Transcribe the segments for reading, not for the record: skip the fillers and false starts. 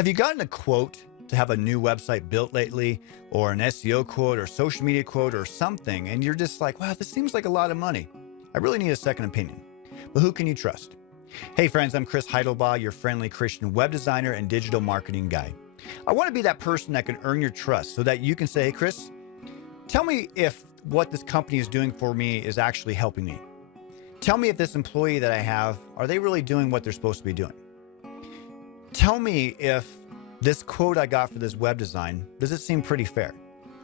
Have you gotten a quote to have a new website built lately, or an SEO quote or social media quote or something, and you're just like, wow, this seems like a lot of money. I really need a second opinion. But who can you trust? Hey friends, I'm Chris Heidlebaugh, your friendly Christian web designer and digital marketing guy. I want to be that person that can earn your trust so that you can say, hey Chris, tell me if what this company is doing for me is actually helping me. Tell me if this employee that I have, are they really doing what they're supposed to be doing? Tell me if this quote I got for this web design, does it seem pretty fair?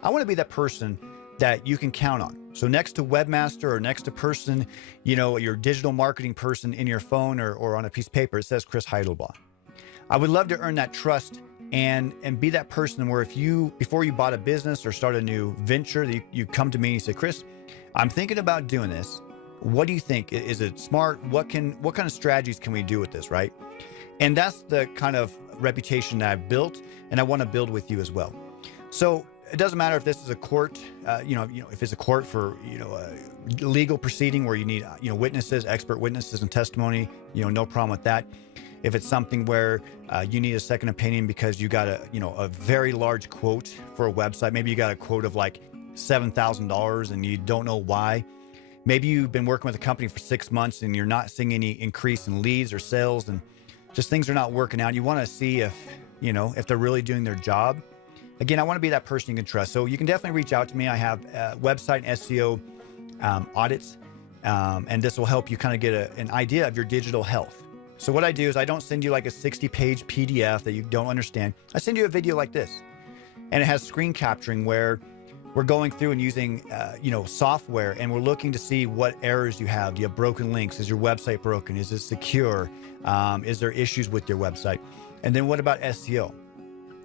I want to be that person that you can count on. So next to webmaster or next to person, your digital marketing person in your phone or on a piece of paper, it says Chris Heidlebaugh. I would love to earn that trust and be that person where before you bought a business or start a new venture, you come to me and you say, Chris, I'm thinking about doing this. What do you think? Is it smart? What kind of strategies can we do with this, right? And that's the kind of reputation that I've built, and I want to build with you as well. So it doesn't matter if this is a court, if it's a court for, a legal proceeding where you need, witnesses, expert witnesses and testimony, no problem with that. If it's something where you need a second opinion because you got a very large quote for a website, maybe you got a quote of like $7,000 and you don't know why. Maybe you've been working with a company for 6 months and you're not seeing any increase in leads or sales and just things are not working out. You want to see if they're really doing their job. Again, I want to be that person you can trust. So you can definitely reach out to me. I have website and SEO audits, and this will help you kind of get an idea of your digital health. So what I do is I don't send you like a 60-page PDF that you don't understand. I send you a video like this, and it has screen capturing where we're going through and using, software, and we're looking to see what errors you have. Do you have broken links? Is your website broken? Is it secure? Is there issues with your website? And then what about SEO,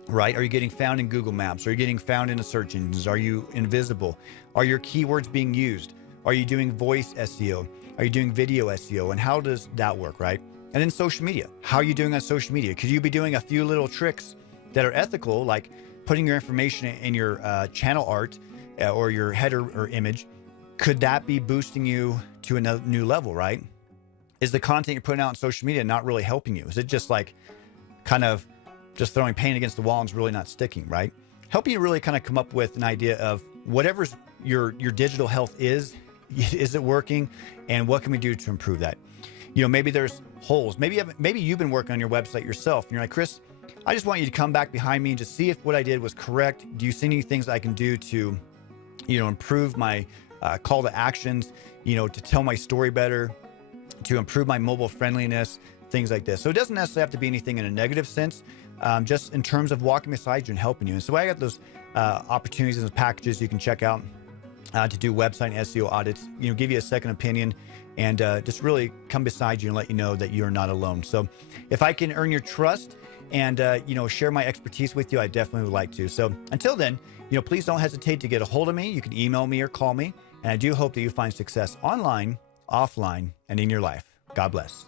right? Are you getting found in Google Maps? Are you getting found in the search engines? Are you invisible? Are your keywords being used? Are you doing voice SEO? Are you doing video SEO? And how does that work, right? And then social media. How are you doing on social media? Could you be doing a few little tricks that are ethical, like putting your information in your channel art or your header or image? Could that be boosting you to a new level, right? Is the content you're putting out on social media not really helping you? Is it just like kind of just throwing paint against the wall and it's really not sticking, right? Helping you really kind of come up with an idea of whatever's your digital health is it working? And what can we do to improve that? Maybe there's holes. Maybe you've been working on your website yourself and you're like, Chris, I just want you to come back behind me and just see if what I did was correct. Do you see any things I can do to, improve my call to actions, to tell my story better, to improve my mobile friendliness, things like this. So it doesn't necessarily have to be anything in a negative sense, just in terms of walking beside you and helping you. And so I got those opportunities and those packages you can check out to do website and SEO audits, give you a second opinion and just really come beside you and let you know that you're not alone. So if I can earn your trust and, share my expertise with you, I definitely would like to. So until then, please don't hesitate to get a hold of me. You can email me or call me. And I do hope that you find success online, offline, and in your life. God bless.